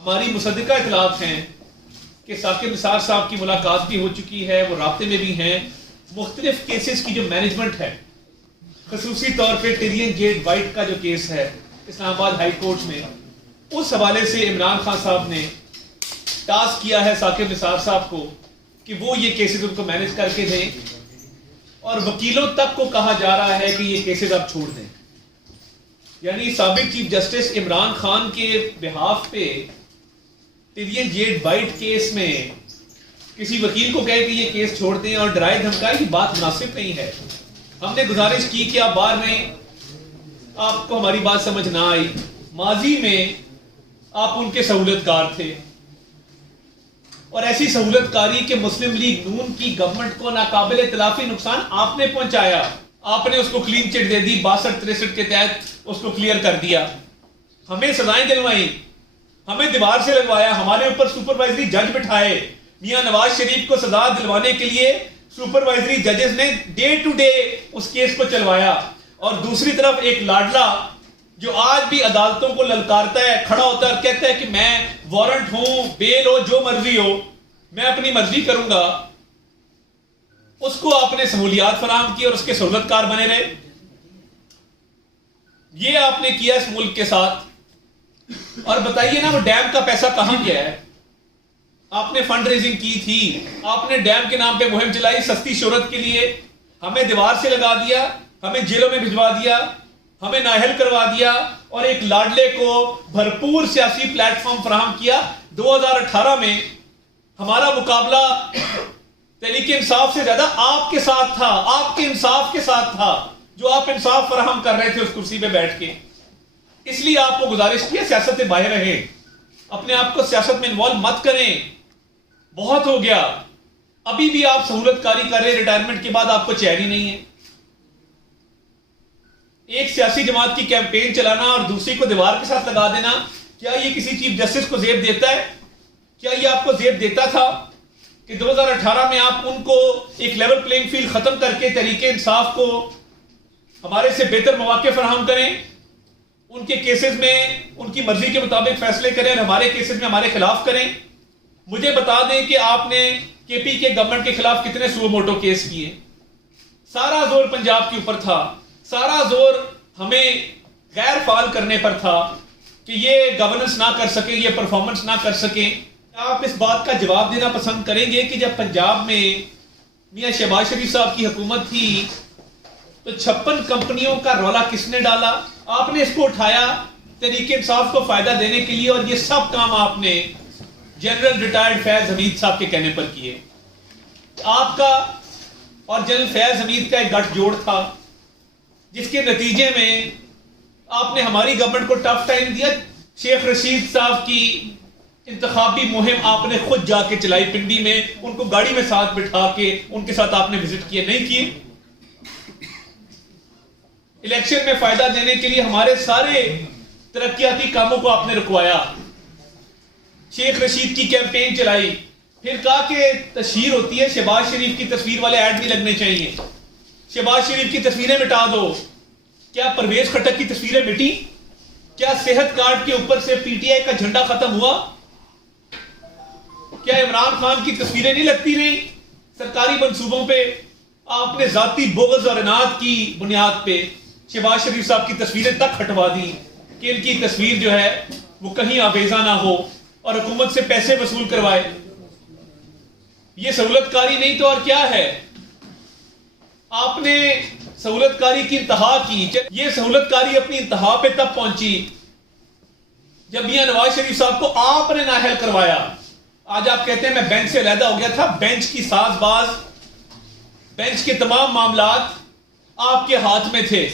ہماری مصدقہ اطلاعات ہیں کہ ثاقب نثار صاحب کی ملاقات بھی ہو چکی ہے، وہ رابطے میں بھی ہیں. مختلف کیسز کی جو مینجمنٹ ہے، خصوصی طور پہ ٹیرین جیڈ وائٹ کا جو کیس ہے اسلام آباد ہائی کورٹ میں، اس حوالے سے عمران خان صاحب نے ٹاسک کیا ہے ثاقب نثار صاحب کو کہ وہ یہ کیسز ان کو مینج کر کے دیں، اور وکیلوں تک کو کہا جا رہا ہے کہ یہ کیسز آپ چھوڑ دیں. یعنی سابق چیف جسٹس عمران خان کے بہاف پہ ٹیرین جیڈ وائٹ کیس میں کسی وکیل کو کہے کہ یہ کیس چھوڑ دیں اور ڈرائے دھمکائے، یہ بات مناسب نہیں ہے. ہم نے گزارش کی کہ آپ باہر رہیں، آپ کو ہماری بات سمجھ نہ آئی. ماضی میں آپ ان کے سہولت کار تھے، اور ایسی سہولت کاری کہ مسلم لیگ نون کی گورنمنٹ کو ناقابل تلافی نقصان آپ نے پہنچایا. آپ نے اس کو کلین چٹ دے دی، 62-63 کے تحت اس کو کلیئر کر دیا. ہمیں سزائیں دلوائیں، ہمیں دیوار سے لگوایا، ہمارے اوپر سپروائزری جج بٹھائے. میاں نواز شریف کو سزا دلوانے کے لیے سپروائزری ججز نے ڈے ٹو ڈے اس کیس کو چلوایا. اور دوسری طرف ایک لاڈلا جو آج بھی عدالتوں کو للکارتا ہے، کھڑا ہوتا ہے اور کہتا ہے کہ میں وارنٹ ہوں، بیل ہو، جو مرضی ہو، میں اپنی مرضی کروں گا، اس کو آپ نے سہولیات فراہم کی اور اس کے سہولت کار بنے رہے. یہ آپ نے کیا اس ملک کے ساتھ. اور بتائیے نا وہ ڈیم کا پیسہ کہاں گیا ہے؟ آپ نے فنڈ ریزنگ کی تھی، آپ نے ڈیم کے نام پہ مہم چلائی سستی شہرت کے لیے، ہمیں دیوار سے لگا دیا، ہمیں جیلوں میں بھجوا دیا، ہمیں نااہل کروا دیا، اور ایک لاڈلے کو بھرپور سیاسی پلیٹ فارم فراہم کیا. 2018 میں ہمارا مقابلہ تحریک انصاف سے زیادہ آپ کے ساتھ تھا، آپ کے انصاف کے ساتھ تھا، جو آپ انصاف فراہم کر رہے تھے اس کرسی پہ بیٹھ کے. اس لیے آپ کو گزارش کی ہے سیاست سے باہر رہیں، اپنے آپ کو سیاست میں انوالو مت کریں. بہت ہو گیا. ابھی بھی آپ سہولت کاری کر رہے، ریٹائرمنٹ کے بعد آپ کو چین ہی نہیں ہے. ایک سیاسی جماعت کی کیمپین چلانا اور دوسری کو دیوار کے ساتھ لگا دینا، کیا یہ کسی چیف جسٹس کو زیب دیتا ہے؟ کیا یہ آپ کو زیب دیتا تھا کہ 2018 میں آپ ان کو ایک لیول پلینگ فیلڈ ختم کر کے تحریک انصاف کو ہمارے سے بہتر مواقع فراہم کریں، ان کے کیسز میں ان کی مرضی کے مطابق فیصلے کریں اور ہمارے کیسز میں ہمارے خلاف کریں؟ مجھے بتا دیں کہ آپ نے کے پی کے گورنمنٹ کے خلاف کتنے سو موٹو کیس کیے. سارا زور پنجاب کے اوپر تھا، سارا زور ہمیں غیر فعال کرنے پر تھا کہ یہ گورننس نہ کر سکیں، یہ پرفارمنس نہ کر سکیں. آپ اس بات کا جواب دینا پسند کریں گے کہ جب پنجاب میں میاں شہباز شریف صاحب کی حکومت تھی تو 56 کمپنیوں کا رولا کس نے ڈالا؟ آپ نے اس کو اٹھایا تحریک انصاف کو فائدہ دینے کے لیے، اور یہ سب کام آپ نے جنرل ریٹائرڈ فیض حمید صاحب کے کہنے پر کیے. آپ کا اور جنرل فیض حمید کا ایک گٹھ جوڑ تھا، جس کے نتیجے میں آپ نے ہماری گورنمنٹ کو ٹف ٹائم دیا. شیخ رشید صاحب کی انتخابی مہم آپ نے خود جا کے چلائی پنڈی میں، ان کو گاڑی میں ساتھ بٹھا کے ان کے ساتھ آپ نے وزٹ کیے نہیں کیے. الیکشن میں فائدہ دینے کے لیے ہمارے سارے ترقیاتی کاموں کو آپ نے رکوایا. شیخ رشید کی کیمپین چلائی، پھر کہا کہ تشہیر ہوتی ہے، شہباز شریف کی تصویر والے ایڈ نہیں لگنے چاہیے، شہباز شریف کی تصویریں مٹا دو. کیا پرویز خٹک کی تصویریں مٹی؟ کیا صحت کارڈ کے اوپر سے پی ٹی آئی کا جھنڈا ختم ہوا؟ کیا عمران خان کی تصویریں نہیں لگتی رہی سرکاری منصوبوں پہ؟ آپ نے ذاتی بغض اور اناد کی بنیاد پہ شہباز شریف صاحب کی تصویریں تک ہٹوا دی کہ ان کی تصویر جو ہے وہ کہیں آویزہ نہ ہو، اور حکومت سے پیسے وصول کروائے. یہ سہولت کاری نہیں تو اور کیا ہے؟ آپ نے سہولت کاری کی انتہا کی. یہ سہولت کاری اپنی انتہا پہ تب پہنچی جب میاں نواز شریف صاحب کو آپ نے نااہل کروایا. آج آپ کہتے ہیں میں بینچ سے علیحدہ ہو گیا تھا. بینچ کی ساز باز، بینچ کے تمام معاملات آپ کے ہاتھ میں تھے.